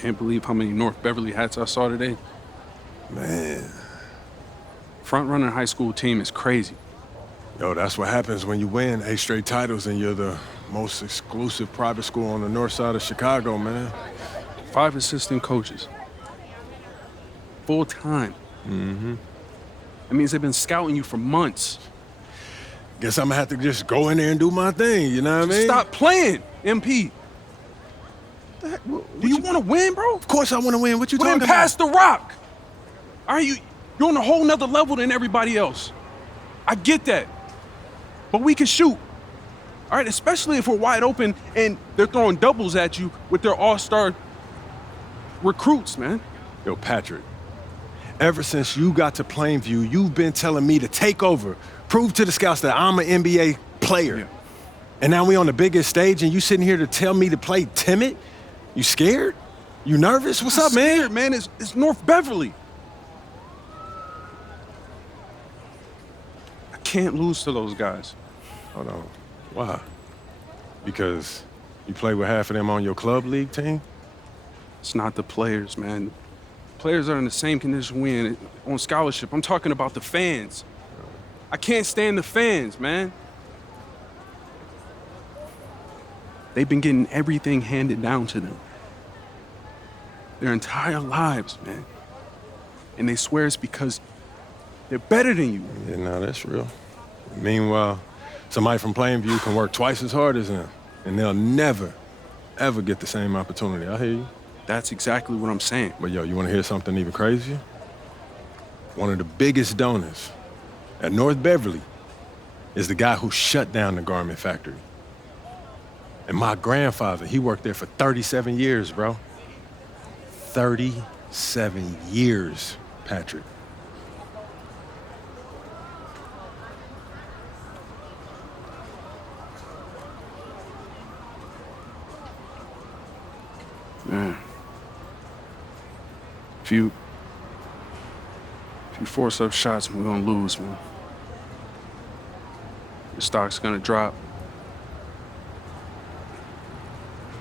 Can't believe how many North Beverly hats I saw today. Man. Front-running high school team is crazy. Yo, that's what happens when you win 8 straight titles and you're the most exclusive private school on the north side of Chicago, man. 5 assistant coaches. Full-time. Mm-hmm. That means they've been scouting you for months. Guess I'm gonna have to just go in there and do my thing, you know what I mean? Stop playing, MP. Do you want to win, bro? Of course I want to win. What you talking about? Then pass the rock. All right, you're on a whole nother level than everybody else. I get that. But we can shoot. All right, especially if we're wide open and they're throwing doubles at you with their all-star recruits, man. Yo, Patrick, ever since you got to Plainview, you've been telling me to take over, prove to the scouts that I'm an NBA player. Yeah. And now we on the biggest stage and you sitting here to tell me to play timid? You scared? You nervous? What's up, man? Scared, man. It's North Beverly. I can't lose to those guys. Hold on. Why? Because you play with half of them on your club league team? It's not the players, man. Players are in the same condition we in on scholarship. I'm talking about the fans. I can't stand the fans, man. They've been getting everything handed down to them. Their entire lives, man. And they swear it's because they're better than you. Yeah, no, that's real. Meanwhile, somebody from Plainview can work twice as hard as them, and they'll never, ever get the same opportunity. I hear you. That's exactly what I'm saying. But yo, you want to hear something even crazier? One of the biggest donors at North Beverly is the guy who shut down the garment factory. And my grandfather, he worked there for 37 years, bro. 37 years, Patrick. Man. If you force up shots, we're gonna lose, man. Your stock's gonna drop.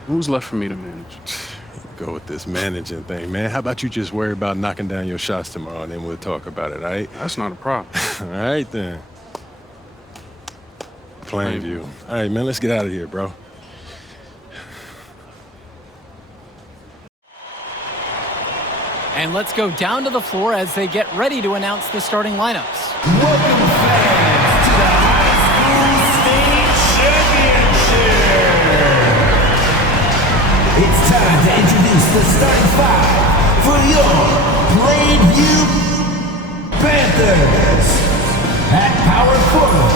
Who's left for me to manage? Go with this managing thing, man. How about you just worry about knocking down your shots tomorrow, and then we'll talk about it, all right? That's not a problem. All right, then. Plainview. All right, man, let's get out of here, bro. And let's go down to the floor as they get ready to announce the starting lineups. Welcome, fans, to the High School State Championship. It's time to introduce the starting 5 for your Plainview Panthers. At power forward,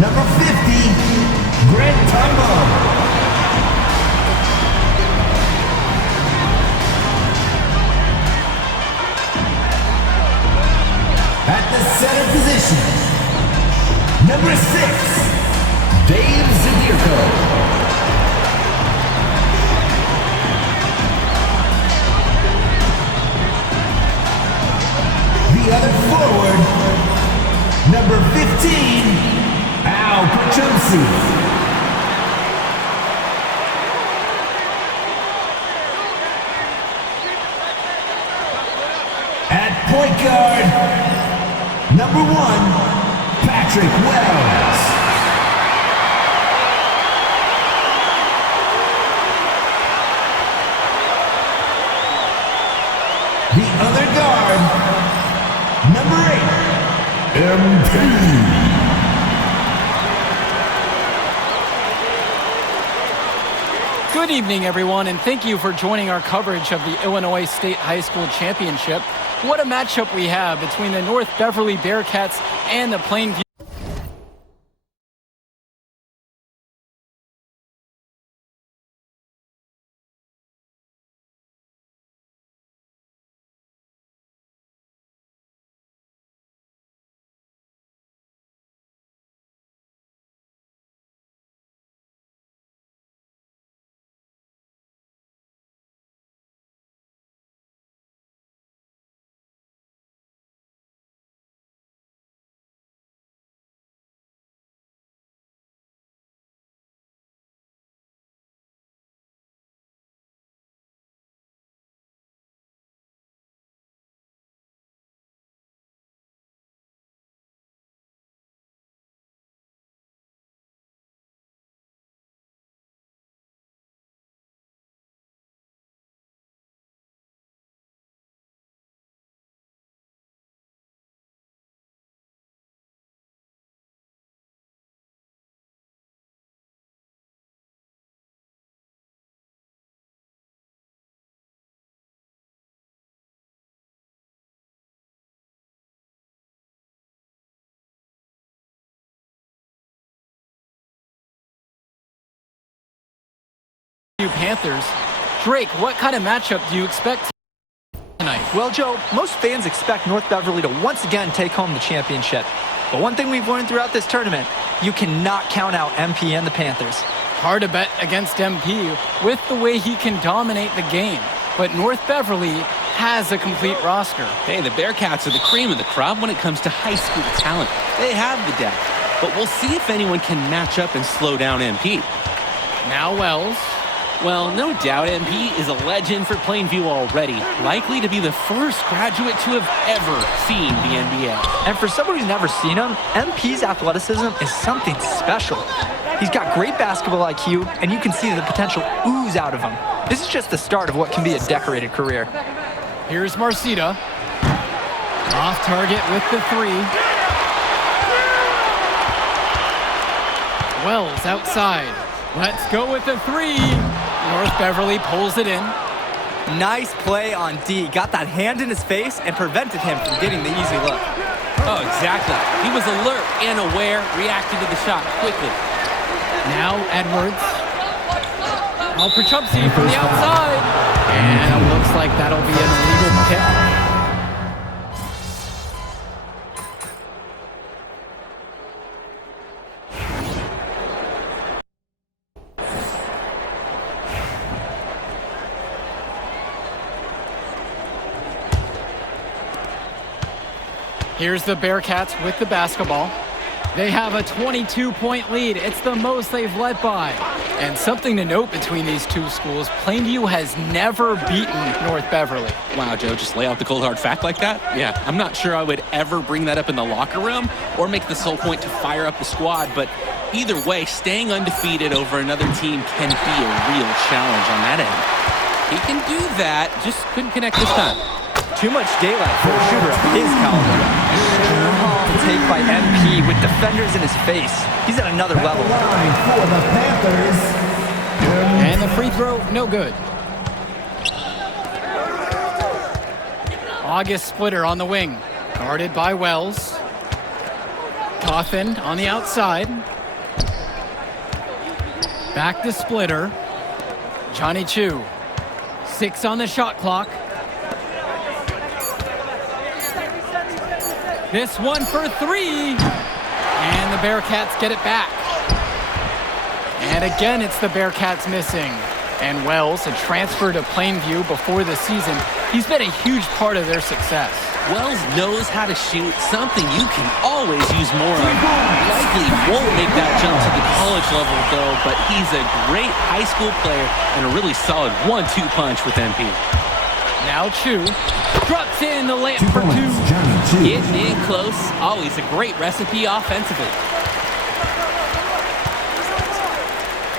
number 50, Grant Tumbo. At the center position, number 6, Dave Zadirko. The other forward, number 15, Al Petrumsi. At point guard, number 1, Patrick Wells. The other guard, number 8, MP. Good evening, everyone, and thank you for joining our coverage of the Illinois State High School Championship. What a matchup we have between the North Beverly Bearcats and the Plainview Panthers. Drake, what kind of matchup do you expect tonight? Well, Joe, most fans expect North Beverly to once again take home the championship. But one thing we've learned throughout this tournament, you cannot count out MP and the Panthers. Hard to bet against MP with the way he can dominate the game. But North Beverly has a complete roster. Hey, the Bearcats are the cream of the crop when it comes to high school talent. They have the depth. But we'll see if anyone can match up and slow down MP. Now Wells. Well, no doubt MP is a legend for Plainview already, likely to be the first graduate to have ever seen the NBA. And for someone who's never seen him, MP's athleticism is something special. He's got great basketball IQ, and you can see the potential ooze out of him. This is just the start of what can be a decorated career. Here's Marcita. Off target with the three. Wells outside. Let's go with the three. North Beverly pulls it in. Nice play on D. Got that hand in his face and prevented him from getting the easy look. Oh, exactly. He was alert and aware, reacted to the shot quickly. Now Edwards. Alperchupsy from the outside. And it looks like that'll be an illegal pick. Here's the Bearcats with the basketball. They have a 22-point lead. It's the most they've led by. And something to note between these two schools, Plainview has never beaten North Beverly. Wow, Joe, just lay out the cold hard fact like that? Yeah, I'm not sure I would ever bring that up in the locker room or make the sole point to fire up the squad, but either way, staying undefeated over another team can be a real challenge on that end. He can do that, just couldn't connect this time. Too much daylight for a shooter of his caliber. Strong take by MP with defenders in his face. He's at another level. For the Panthers. And the free throw, no good. August Splitter on the wing, guarded by Wells. Coffin on the outside. Back to Splitter. Johnny Chu. 6 on the shot clock. This one for 3. And the Bearcats get it back. And again, it's the Bearcats missing. And Wells, a transfer to Plainview before the season, he's been a huge part of their success. Wells knows how to shoot, something you can always use more of. Likely won't make that jump to the college level, though, but he's a great high school player and a really solid 1-2 punch with MP. Now Chu drops in the layup for 2. Getting in close, always a great recipe offensively.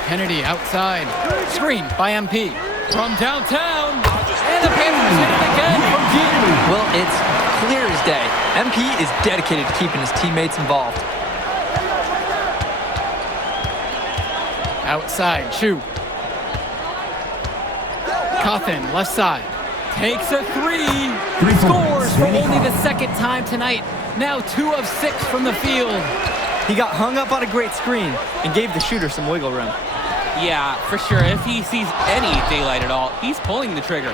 Kennedy outside, screen by MP from downtown, and the Panthers hit it again from deep. Well, it's clear as day. MP is dedicated to keeping his teammates involved. Outside, Chu. Coffin, left side. Takes a 3. Scores for only the second time tonight. Now 2 of 6 from the field. He got hung up on a great screen and gave the shooter some wiggle room. Yeah, for sure. If he sees any daylight at all, he's pulling the trigger.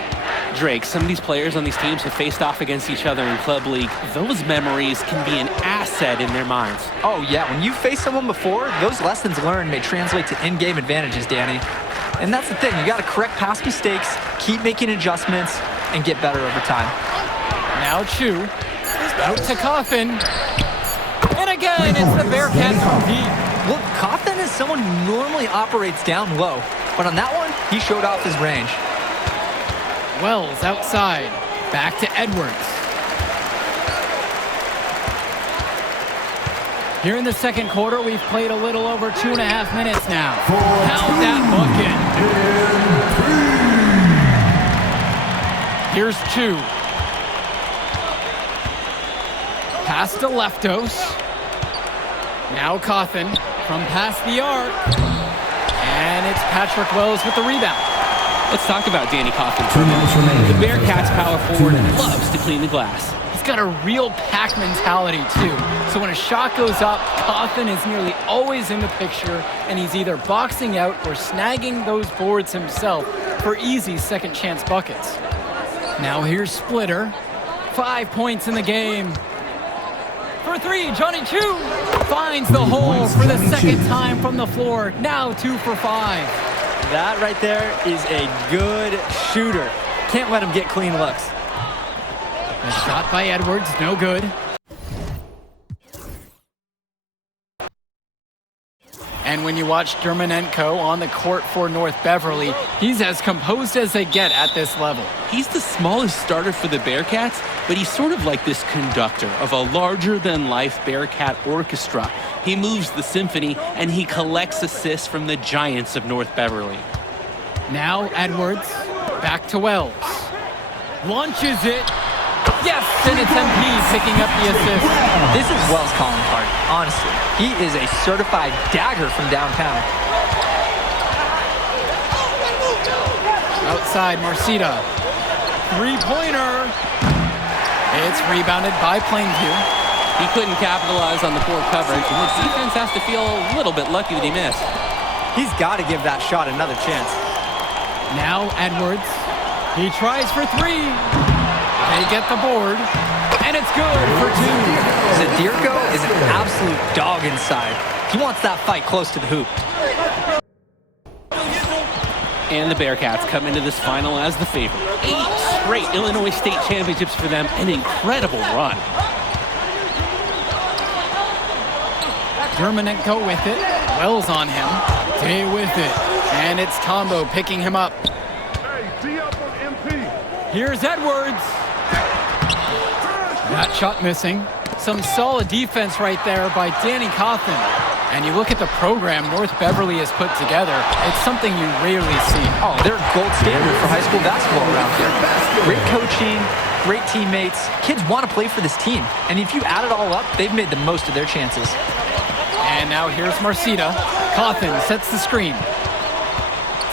Drake, some of these players on these teams have faced off against each other in Club League. Those memories can be an asset in their minds. Oh yeah, when you face someone before, those lessons learned may translate to in-game advantages, Danny. And that's the thing, you gotta correct past mistakes, keep making adjustments, and get better over time. Now Chu, out to Coffin. And again, it's the Bearcats from deep. Look, Coffin is someone who normally operates down low, but on that one, he showed off his range. Wells outside, back to Edwards. Here in the second quarter, we've played a little over 2.5 minutes now. Count that bucket. Here's Chu. Pass to Leftos. Now Coffin from past the arc. And it's Patrick Wells with the rebound. Let's talk about Danny Coffin for a minute. The Bearcats power forward loves to clean the glass. He's got a real pack mentality, too. So when a shot goes up, Cawthon is nearly always in the picture, and he's either boxing out or snagging those boards himself for easy second-chance buckets. Now here's Splitter. 5 points in the game. For three, Johnny Chu finds the hole for the second time from the floor. Now 2 for 5. That right there is a good shooter. Can't let him get clean looks. A shot by Edwards, no good. And when you watch Dermonenko on the court for North Beverly, he's as composed as they get at this level. He's the smallest starter for the Bearcats, but he's sort of like this conductor of a larger-than-life Bearcat orchestra. He moves the symphony, and he collects assists from the giants of North Beverly. Now Edwards, back to Wells. Launches it. Yes, and it's MP picking up the assist. This is Wells' calling card, honestly. He is a certified dagger from downtown. Outside, Marcita. Three-pointer. It's rebounded by Plainview. He couldn't capitalize on the poor coverage, and the defense has to feel a little bit lucky that he missed. He's got to give that shot another chance. Now Edwards. He tries for three. They get the board, and it's good for 2. Zadirko is an absolute dog inside. He wants that fight close to the hoop. And the Bearcats come into this final as the favorite. 8 straight Illinois State championships for them, an incredible run. Dermonenko with it. Wells on him. Day with it. And it's Tombo picking him up. Here's Edwards. That shot missing. Some solid defense right there by Danny Cawthon. And you look at the program North Beverly has put together, it's something you rarely see. Oh, they're gold standard for high school basketball around here. Great coaching, great teammates. Kids want to play for this team. And if you add it all up, they've made the most of their chances. And now here's Marcita. Cawthon sets the screen.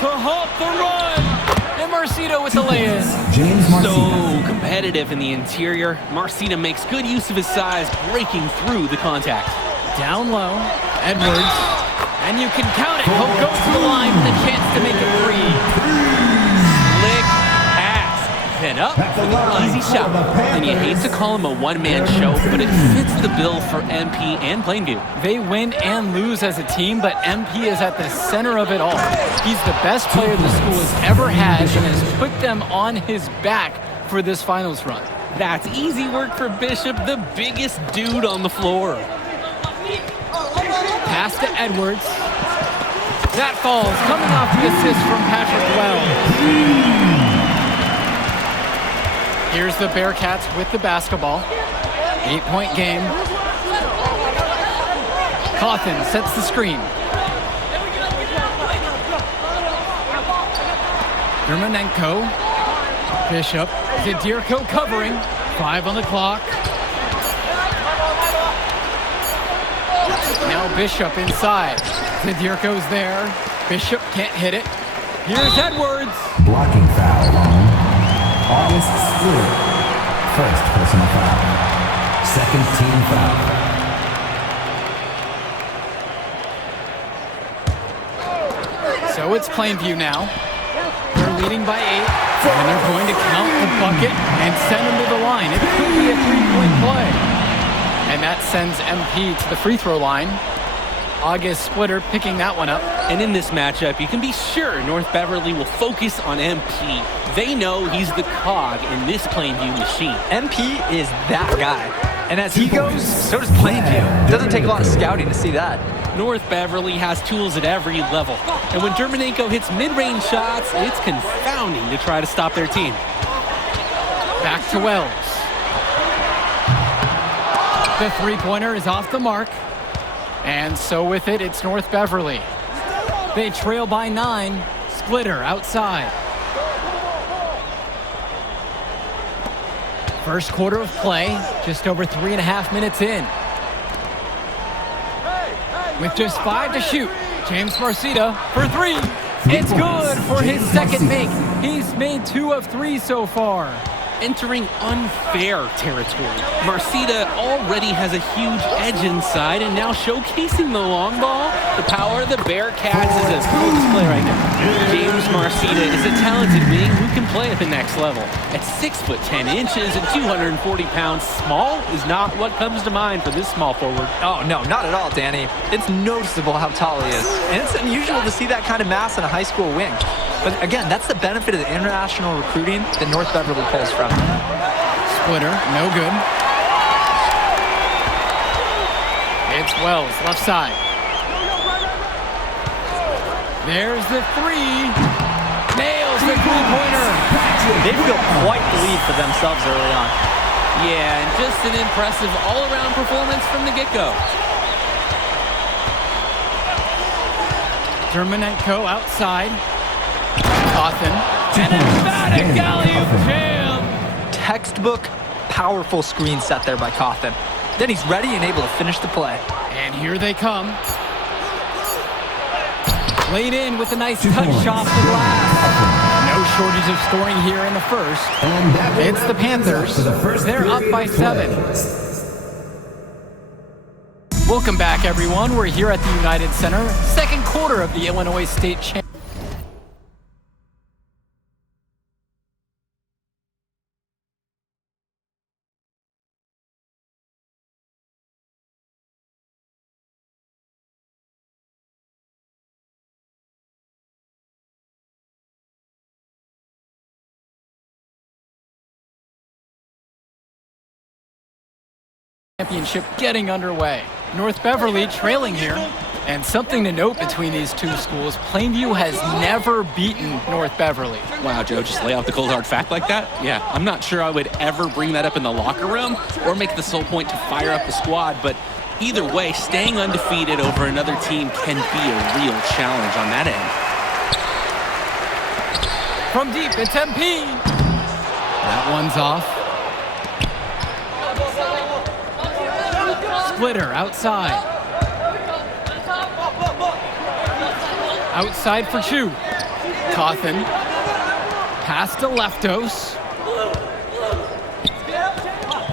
To halt the run! And Marcita with the lay-in. So competitive in the interior. Marcita makes good use of his size, breaking through the contact. Down low, Edwards. And you can count it. He'll go to the line with a chance to make it free. Slick pass. Then up for the easy shot. And you hate to call him a one-man show, but it fits the bill for MP and Plainview. They win and lose as a team, but MP is at the center of it all. He's the best player the school has ever had and has put them on his back for this finals run. That's easy work for Bishop, the biggest dude on the floor. Pass to Edwards. That falls, coming off the assist from Patrick Wells. Here's the Bearcats with the basketball. 8-point game. Cawthon sets the screen. Dermonenko. Bishop. Zadirko covering. 5 on the clock. Now Bishop inside. Zadirko's there. Bishop can't hit it. Here's Edwards. Blocking foul on August Splitter. First personal foul. Second team foul. So it's Plainview now. They're leading by 8, and they're going to count the bucket and send him to the line. It could be a 3-point play. And that sends MP to the free throw line. August Splitter picking that one up. And in this matchup, you can be sure North Beverly will focus on MP. They know he's the cog in this Plainview machine. MP is that guy. And as he goes, so does Plainview. It doesn't take a lot of scouting to see that. North Beverly has tools at every level. And when Dermonenko hits mid-range shots, it's confounding to try to stop their team. Back to Wells. The three-pointer is off the mark. And so with it, it's North Beverly. They trail by 9. Splitter outside. First quarter of play, just over 3.5 minutes in. With just 5 to shoot, James Marcita for 3. It's good for his second make. He's made 2 of 3 so far. entering unfair territory. Marcita already has a huge edge inside, and now showcasing the long ball. The power of the Bearcats is a full display right now. James Marcita is a talented wing who can play at the next level. At 6'10" and 240 pounds, small is not what comes to mind for this small forward. Oh, no, not at all, Danny. It's noticeable how tall he is. And it's unusual to see that kind of mass in a high school wing. But again, that's the benefit of the international recruiting that North Beverly pulls from. Splitter, no good. It's Wells, left side. There's the three. Nails the three-pointer. They built quite the lead for themselves early on. Yeah, and just an impressive all-around performance from the get-go. Germanenko outside. Cawthon. And emphatic alley-oop jam. Textbook, powerful screen set there by Cawthon. Then he's ready and able to finish the play. And here they come. Laid in with a nice touch off the glass. No shortage of scoring here in the first. It's the Panthers. They're up by 7. Welcome back, everyone. We're here at the United Center. Second quarter of the Illinois State Championship. Getting underway. North Beverly trailing here. And something to note between these two schools, Plainview has never beaten North Beverly. Wow, Joe, just lay out the cold hard fact like that? Yeah, I'm not sure I would ever bring that up in the locker room or make the sole point to fire up the squad, but either way, staying undefeated over another team can be a real challenge on that end. From deep, it's MP. That one's off. Splitter outside. Outside for Chu. Cawthon. Pass to Leftos.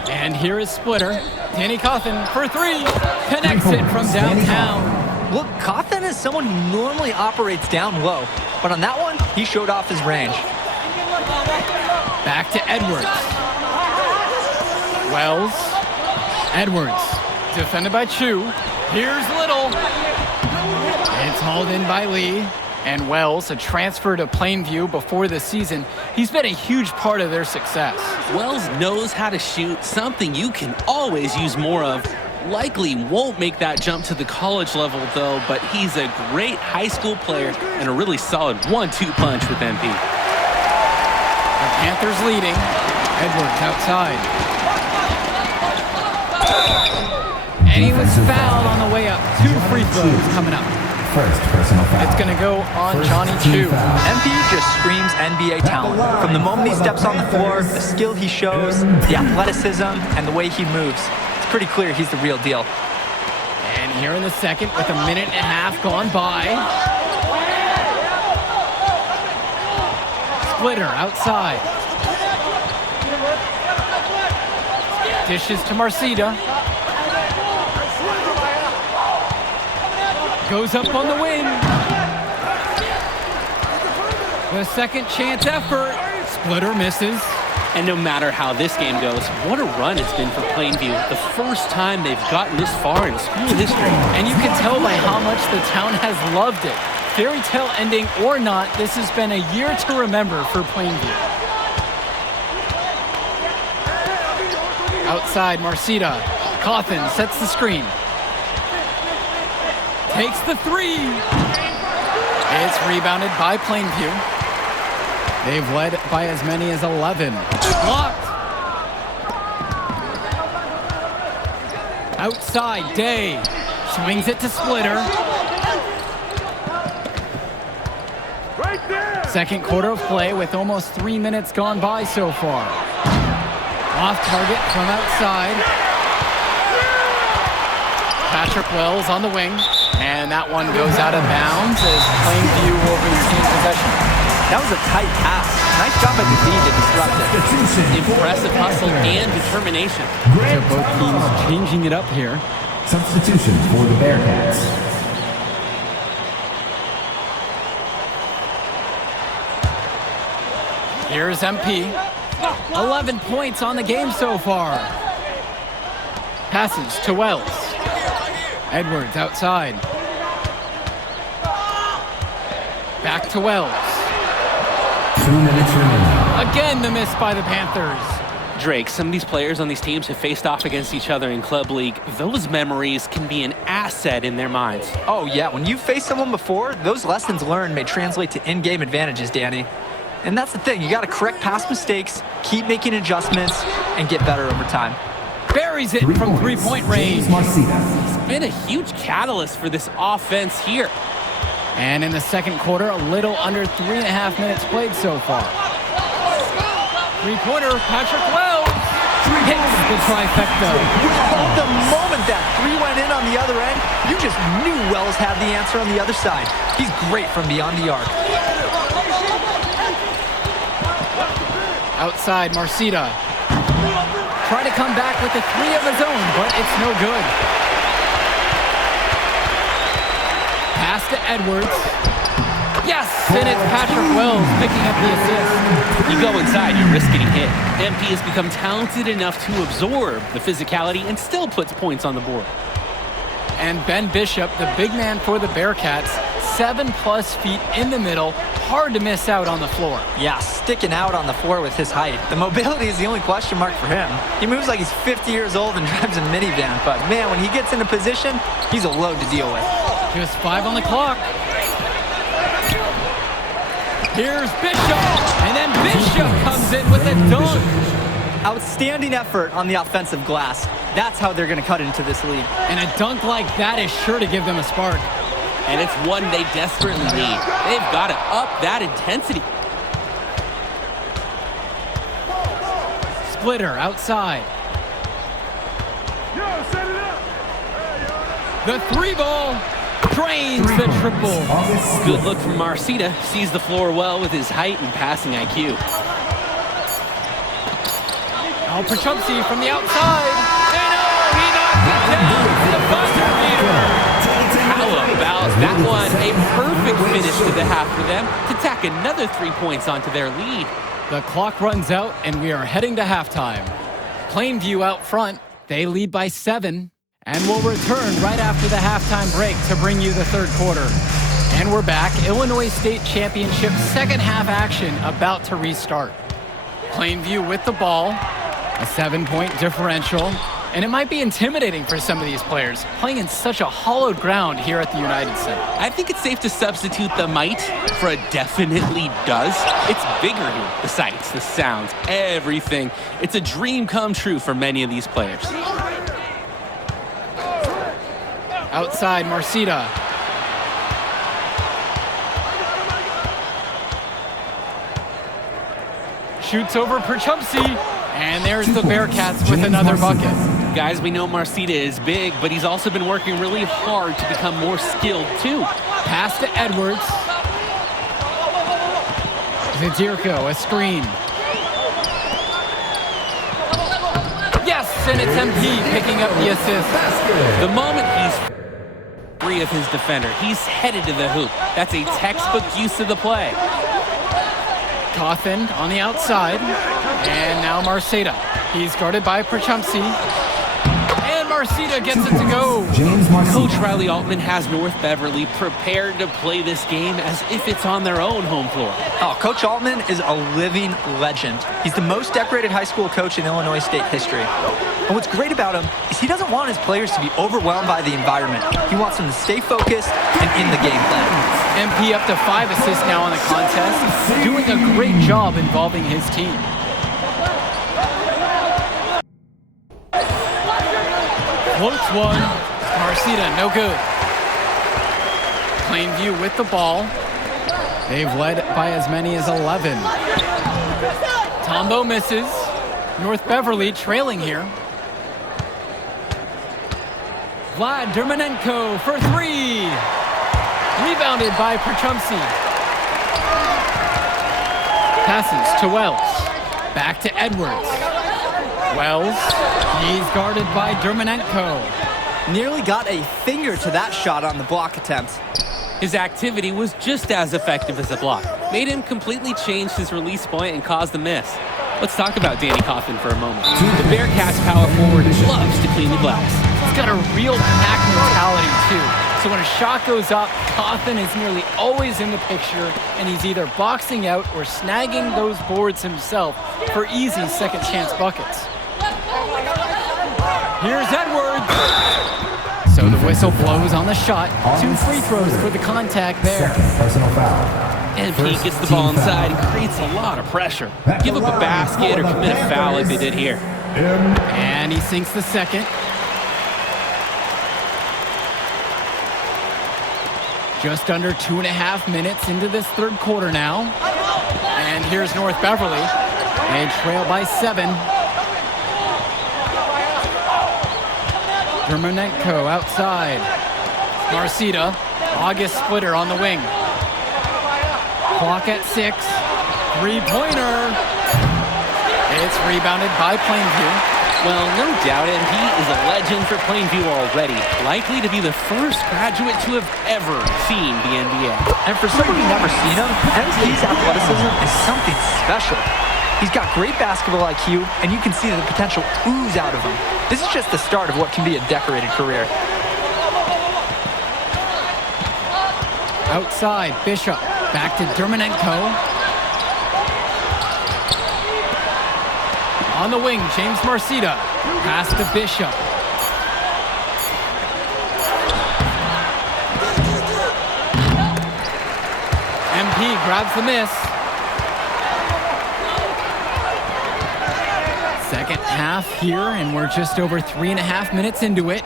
And here is Splitter. Danny Cawthon for 3. Connects it from downtown. Look, Cawthon is someone who normally operates down low, but on that one, he showed off his range. Back to Edwards. Wells. Edwards. Defended by Chu. Here's Little. It's hauled in by Lee. And Wells, a transfer to Plainview before the season, he's been a huge part of their success. Wells knows how to shoot, something you can always use more of. Likely won't make that jump to the college level, though, but he's a great high school player and a really solid 1-2 punch with MP. The Panthers leading. Edwards outside. And he was fouled on the way up. 2 free throws coming up. First personal foul. It's going to go on Johnny Chu. MP just screams NBA talent. From the moment he steps on the floor, the skill he shows, the athleticism, and the way he moves. It's pretty clear he's the real deal. And here in the second, with a minute and a half gone by. Splitter outside. Dishes to Marcita. Goes up on the wing. The second chance effort. Splitter misses. And no matter how this game goes, what a run it's been for Plainview. The first time they've gotten this far in school history. And you can tell by how much the town has loved it. Fairy tale ending or not, this has been a year to remember for Plainview. Outside, Marcita. Cawthon sets the screen. Takes the 3. It's rebounded by Plainview. They've led by as many as 11. Blocked. Outside, Day. Swings it to Splitter. Right there. Second quarter of play with almost 3 minutes gone by so far. Off target from outside. Patrick Wells on the wing. And that one goes out of bounds as Plainview will retain possession. That was a tight pass. Nice job by the D to disrupt it. Impressive hustle and determination. So both teams changing it up here. Substitution for the Bearcats. Here's MP. 11 points on the game so far. Passes to Wells. Edwards outside. Back to Wells. 2 minutes remaining. Again, the miss by the Panthers. Drake, some of these players on these teams have faced off against each other in Club League. Those memories can be an asset in their minds. Oh, yeah. When you've faced someone before, those lessons learned may translate to in-game advantages, Danny. And that's the thing. You got to correct past mistakes, keep making adjustments, and get better over time. Buries it from three-point range. He's been a huge catalyst for this offense here. And in the second quarter, a little under 3.5 minutes played so far. Three-pointer, Patrick Wells hits the trifecta. The moment that three went in on the other end, you just knew Wells had the answer on the other side. He's great from beyond the arc. Outside, Marcita. Trying to come back with a three of his own, but it's no good. Pass to Edwards. Yes, and it's Patrick Wells picking up the assist. You go inside, you risk getting hit. MP has become talented enough to absorb the physicality and still puts points on the board. And Ben Bishop, the big man for the Bearcats, 7+ feet in the middle, hard to miss out on the floor. Yeah, sticking out on the floor with his height. The mobility is the only question mark for him. He moves like he's 50 years old and drives a minivan, but man, when he gets into position, he's a load to deal with. Just 5 on the clock. Here's Bishop, and then Bishop comes in with a dunk. Outstanding effort on the offensive glass. That's how they're going to cut into this league. And a dunk like that is sure to give them a spark. And it's one they desperately need. They've got to up that intensity. Splitter outside. The three ball drains the triple. Good look from Marcita. Sees the floor well with his height and passing IQ. Now Prachumsky from the outside. And oh, he knocked it down for the buzzer beater. How about that one? A perfect finish to the half for them to tack another 3 points onto their lead. The clock runs out, and we are heading to halftime. Plainview out front. They lead by 7. And we'll return right after the halftime break to bring you the third quarter. And we're back. Illinois State Championship second half action about to restart. Plainview with the ball. A 7-point differential. And it might be intimidating for some of these players, playing in such a hollowed ground here at the United Center. I think it's safe to substitute the might for a definitely does. It's bigger here. The sights, the sounds, everything. It's a dream come true for many of these players. Outside, Marcita. Shoots over Prachumsky. And there's the Bearcats with another bucket. Guys, we know Marcita is big, but he's also been working really hard to become more skilled, too. Pass to Edwards. Zadirko, a screen. Yes, and it's MP picking up the assist. The moment he's free of his defender, he's headed to the hoop. That's a textbook use of the play. Cawthon on the outside. And now Marcita. He's guarded by Prachumsky. And Marcita gets it to go. Coach Riley Altman has North Beverly prepared to play this game as if it's on their own home floor. Oh, Coach Altman is a living legend. He's the most decorated high school coach in Illinois State history. And what's great about him is he doesn't want his players to be overwhelmed by the environment. He wants them to stay focused and in the game plan. MP up to 5 assists now in the contest, doing a great job involving his team. Floats one. Marcita, no good. Plainview with the ball. They've led by as many as 11. Tombo misses. North Beverly trailing here. Vlad Dermanenko for 3. Rebounded by Prachumsky. Passes to Wells. Back to Edwards. Wells. He's guarded by Dermonenko. Nearly got a finger to that shot on the block attempt. His activity was just as effective as the block. Made him completely change his release point and caused the miss. Let's talk about Danny Coffin for a moment. The Bearcats power forward loves to clean the glass. He's got a real pack mentality, too. So when a shot goes up, Coffin is nearly always in the picture, and he's either boxing out or snagging those boards himself for easy second-chance buckets. Here's Edwards. So the whistle blows on the shot. 2 free throws for the contact there. Second personal foul. MP gets the ball inside and creates a lot of pressure. Give up a basket or commit a foul like they did here. And he sinks the second. Just under 2.5 minutes into this third quarter now. And here's North Beverly. They trail by 7. Dermonenko outside. Marcita. August Splitter on the wing. Clock at 6. Three-pointer. It's rebounded by Plainview. Well, no doubt MP is a legend for Plainview already. Likely to be the first graduate to have ever seen the NBA. And for someone who's never seen him, MP's athleticism is something special. He's got great basketball IQ, and you can see the potential ooze out of him. This is just the start of what can be a decorated career. Outside, Bishop. Back to Dermonenko. On the wing, James Marcita. Pass to Bishop. MP grabs the miss. Second half here, and we're just over 3.5 minutes into it.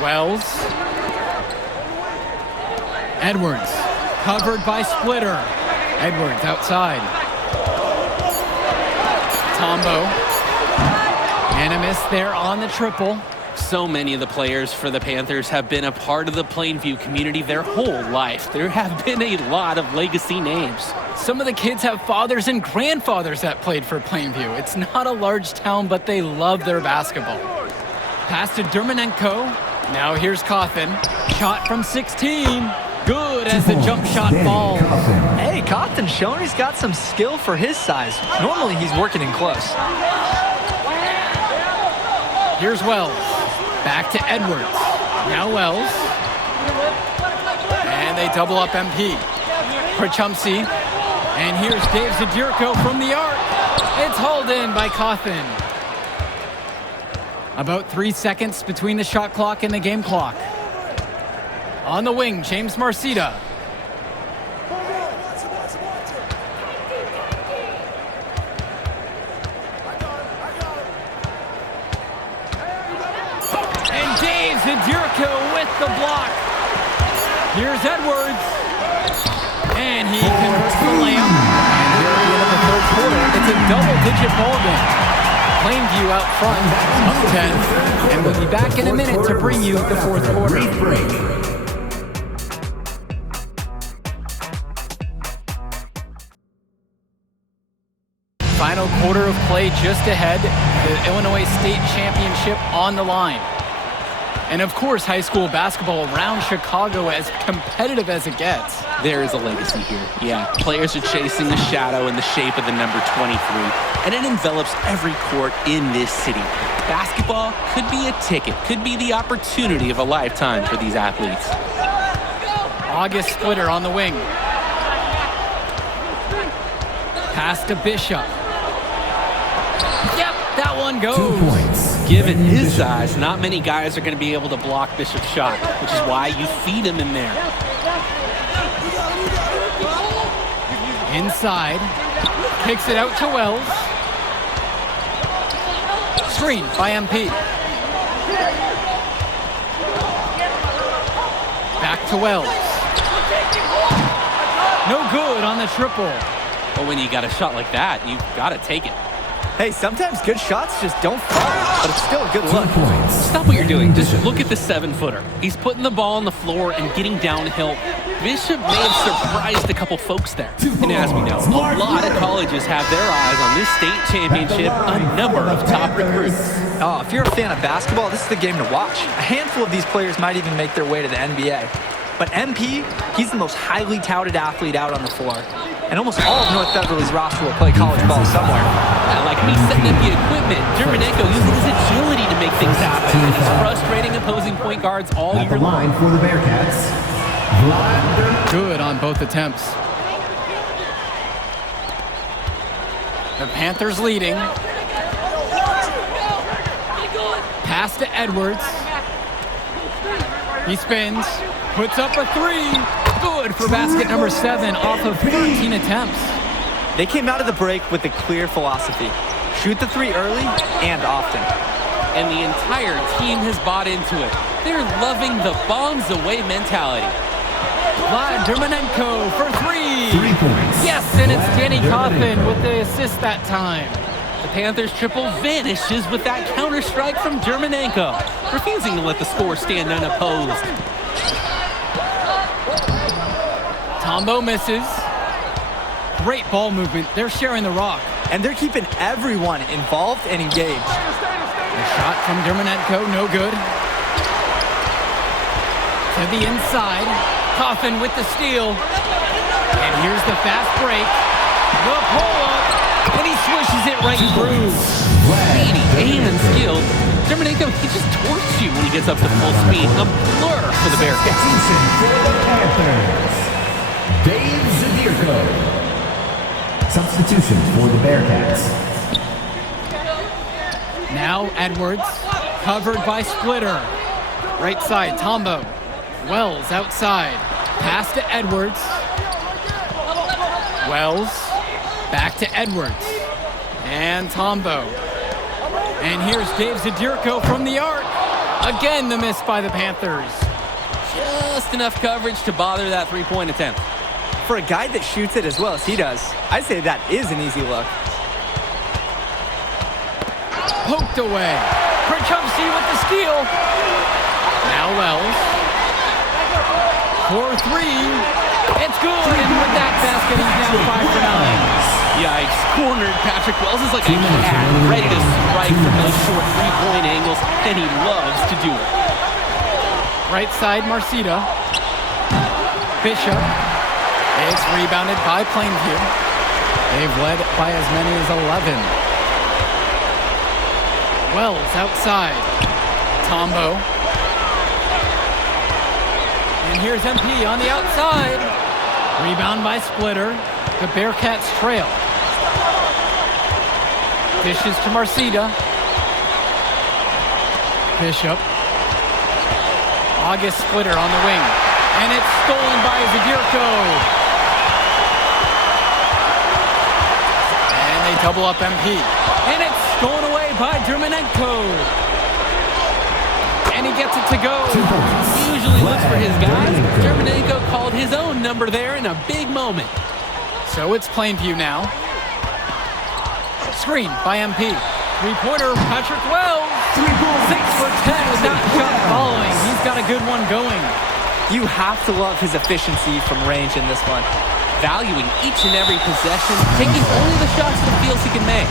Wells. Edwards, covered by Splitter. Edwards outside. Tombo. And a miss there on the triple. So many of the players for the Panthers have been a part of the Plainview community their whole life. There have been a lot of legacy names. Some of the kids have fathers and grandfathers that played for Plainview. It's not a large town, but they love their basketball. Pass to Dermonenko. Now here's Coffin. Shot from 16. Good as the jump shot falls. Hey, Coffin's showing he's got some skill for his size. Normally he's working in close. Here's Wells. Back to Edwards. Now Wells. And they double up MP. Chumsey. And here's Dave Zadirko from the arc. It's hauled in by Coffin. About 3 seconds between the shot clock and the game clock. On the wing, James Marcita. And Dave Zadirko with the block. Here's Edwards. And he converts the layup. And here at the end of the third quarter, it's a double-digit ball game. Plainview out front, up 10. And we'll be back in a minute to bring you the fourth quarter. Final quarter of play just ahead, the Illinois State Championship on the line. And of course, high school basketball around Chicago as competitive as it gets. There is a legacy here, yeah. Players are chasing the shadow in the shape of the number 23, and it envelops every court in this city. Basketball could be a ticket, could be the opportunity of a lifetime for these athletes. August Splitter on the wing. Pass to Bishop. Yep, that one goes. 2 points. Given his size, not many guys are going to be able to block Bishop's shot, which is why you feed him in there. Inside. Kicks it out to Wells. Screen by MP. Back to Wells. No good on the triple. But when you got a shot like that, you've got to take it. Hey, sometimes good shots just don't fall, but it's still a good look. Stop what you're doing. Just look at the 7-footer. He's putting the ball on the floor and getting downhill. Bishop may have surprised a couple folks there. And as we know, a lot of colleges have their eyes on this state championship, a number of top recruits. Oh, if you're a fan of basketball, this is the game to watch. A handful of these players might even make their way to the NBA. But MP, he's the most highly touted athlete out on the floor. And almost all of North Beverly's roster will play college ball somewhere. Yeah, like me setting up the equipment, Germanenko using his agility to make things happen. And he's frustrating opposing point guards all At year the long. line for the Bearcats, Good on both attempts. The Panthers leading. Pass to Edwards. He spins, puts up a three. Good for basket number 7 off of 13 attempts. They came out of the break with a clear philosophy. Shoot the three early and often. And the entire team has bought into it. They're loving the bombs away mentality. Vlad Germanenko for 3. 3 points. Yes, and it's Danny Coffin with the assist that time. The Panthers triple vanishes with that counter strike from Germanenko, refusing to let the score stand unopposed. Tombo misses. Great ball movement. They're sharing the rock. And they're keeping everyone involved and engaged. A shot from Germanenko, no good. To the inside. Coffin with the steal. And here's the fast break. The pull-up. And he swishes it right through. Speedy and skilled. Germanenko, he just torches you when he gets up to full speed. A blur for the Bearcats. Substitution for the Panthers, Dave Zadirko. Substitution for the Bearcats. Now Edwards, covered by Splitter. Right side, Tombo. Wells outside. Pass to Edwards. Wells, back to Edwards. And Tombo. And here's Dave Zadirko from the arc. Again, the miss by the Panthers. Just enough coverage to bother that three-point attempt. For a guy that shoots it as well as he does, I'd say that is an easy look. Poked away. Krachowski with the steal. Now Wells. 4-3. It's good. And with that basket, he's now 5 for 9. Yikes. Cornered Patrick Wells is like a cat, ready to strike from those short three-point angles, and he loves to do it. Right side, Marcita. Bishop. It's rebounded by Plainview. They've led by as many as 11. Wells outside. Tombo. And here's MP on the outside. Rebound by Splitter. The Bearcats trail. Dishes to Marcita. Bishop. August Splitter on the wing. And it's stolen by Zadirko. And they double up MP. And it's stolen away by Germanenko. And he gets it to go. He usually looks for his guys. Germanenko called his own number there in a big moment. So it's Plainview now. Screen by MP. Three-pointer, Patrick Wells. 6 for 10 with that shot following. He's got a good one going. You have to love his efficiency from range in this one. Valuing each and every possession, taking only the shots he feels he can make.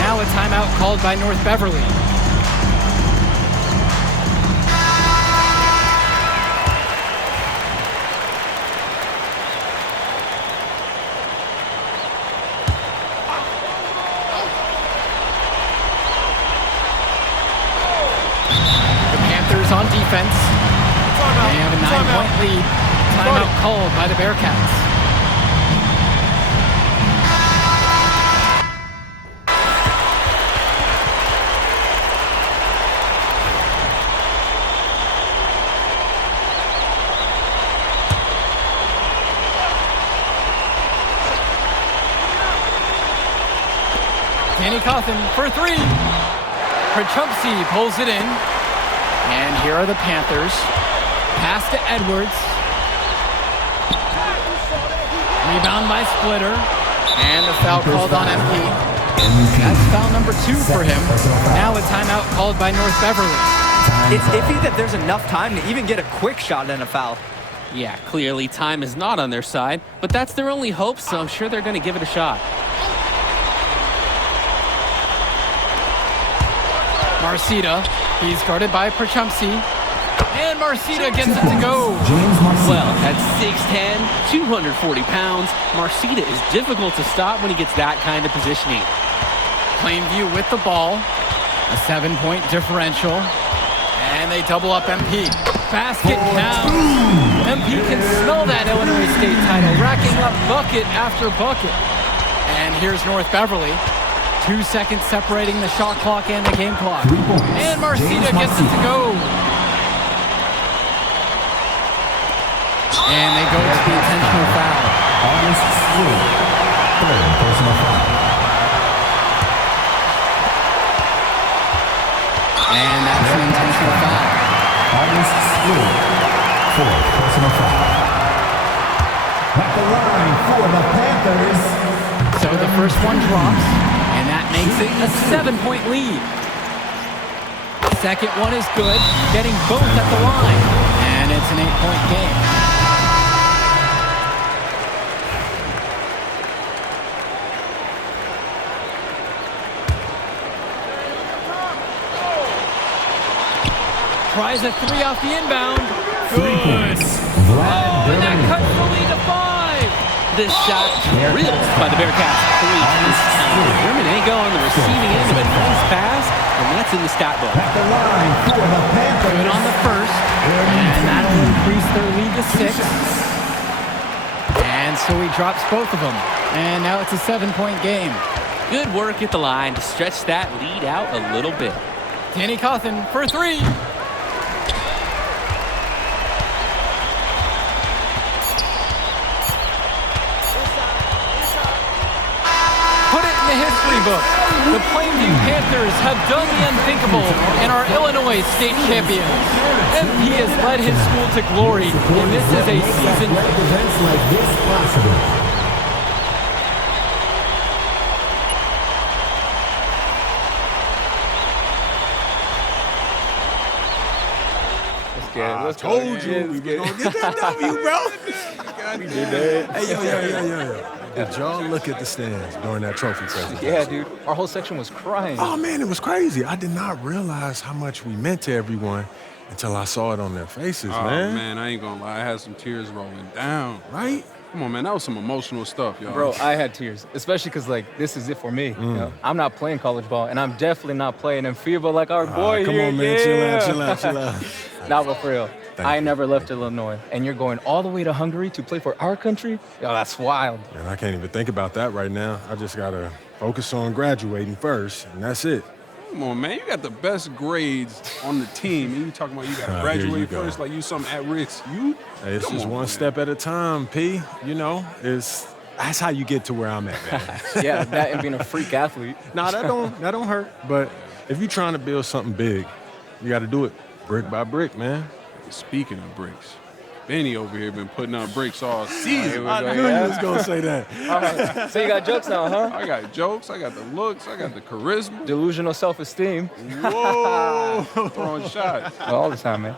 Now a timeout called by North Beverly. On defense. They have a 9-point lead. Timeout called by the Bearcats. Danny Coffin for 3. Krachowski pulls it in. And here are the Panthers. Pass to Edwards. Rebound by Splitter. And the foul called on MP. MVP. That's foul number 2 for him. Now a timeout called by North Beverly. It's iffy that there's enough time to even get a quick shot and a foul. Yeah, clearly time is not on their side, but that's their only hope, so I'm sure they're going to give it a shot. Marcita, he's guarded by Perchumsey. And Marcita gets it to go. James Marcita. Well, at 6'10", 240 pounds, Marcita is difficult to stop when he gets that kind of positioning. Plainview with the ball. A 7-point differential. And they double up MP. Basket counts. MP can smell that Illinois State title, racking up bucket after bucket. And here's North Beverly. 2 seconds separating the shot clock and the game clock. 3 points. And Marcita James gets it to go. And they go to the intentional foul. August Stewart. Third personal foul. And that's an intentional foul. August Stewart. Fourth personal foul. At the line for the Panthers. So the first one drops, and that makes it a 7-point lead. Second one is good, getting both at the line. And it's an 8-point game. Tries a 3 off the inbound. Good. Oh, and that cuts the lead to 5. This shot drilled by the Bearcats. 3 German Ego on the receiving end of a nice pass, and that's in the stat book. At the line for the Panthers. Good on the first, and that'll increase their lead to 6. And so he drops both of them, and now it's a 7-point game. Good work at the line to stretch that lead out a little bit. Danny Cawthon for 3. Put it in the history book. The Plainview Panthers have done the unthinkable and are Illinois state champions. MP has led his school to glory, and this is a season Events like this possible. I told you we were gonna get that W, bro. We did that. Hey, yo. Did y'all look at the stands during that trophy presentation? Yeah, dude. Our whole section was crying. Oh, man, it was crazy. I did not realize how much we meant to everyone until I saw it on their faces, Oh, man. man, I ain't gonna lie. I had some tears rolling down. Right? Come on, man. That was some emotional stuff, y'all. Bro, I had tears, especially because, like, this is it for me. You know? I'm not playing college ball, and I'm definitely not playing in FIBA like our boy Come here. on, man. Yeah. Chill out. Nah, but for real, Thank I you. never left Illinois, and you're going all the way to Hungary to play for our country? Yo, that's wild. And I can't even think about that right now. I just got to focus on graduating first, and that's it. Come on, man. You got the best grades on the team, and you talking about you got to Here you graduate go. first like you something at risk. You? Hey, it's Come just on, one man. step at a time, P. You know, that's how you get to where I'm at, man. Yeah, that and being a freak athlete. Nah, that don't hurt. But if you're trying to build something big, you got to do it brick by brick, man. Speaking of bricks, Benny over here been putting up bricks all season. I knew you was gonna say that. All right, so you got jokes now, huh? I got jokes, I got the looks, I got the charisma. Delusional self-esteem. Whoa, throwing shots. All the time, man.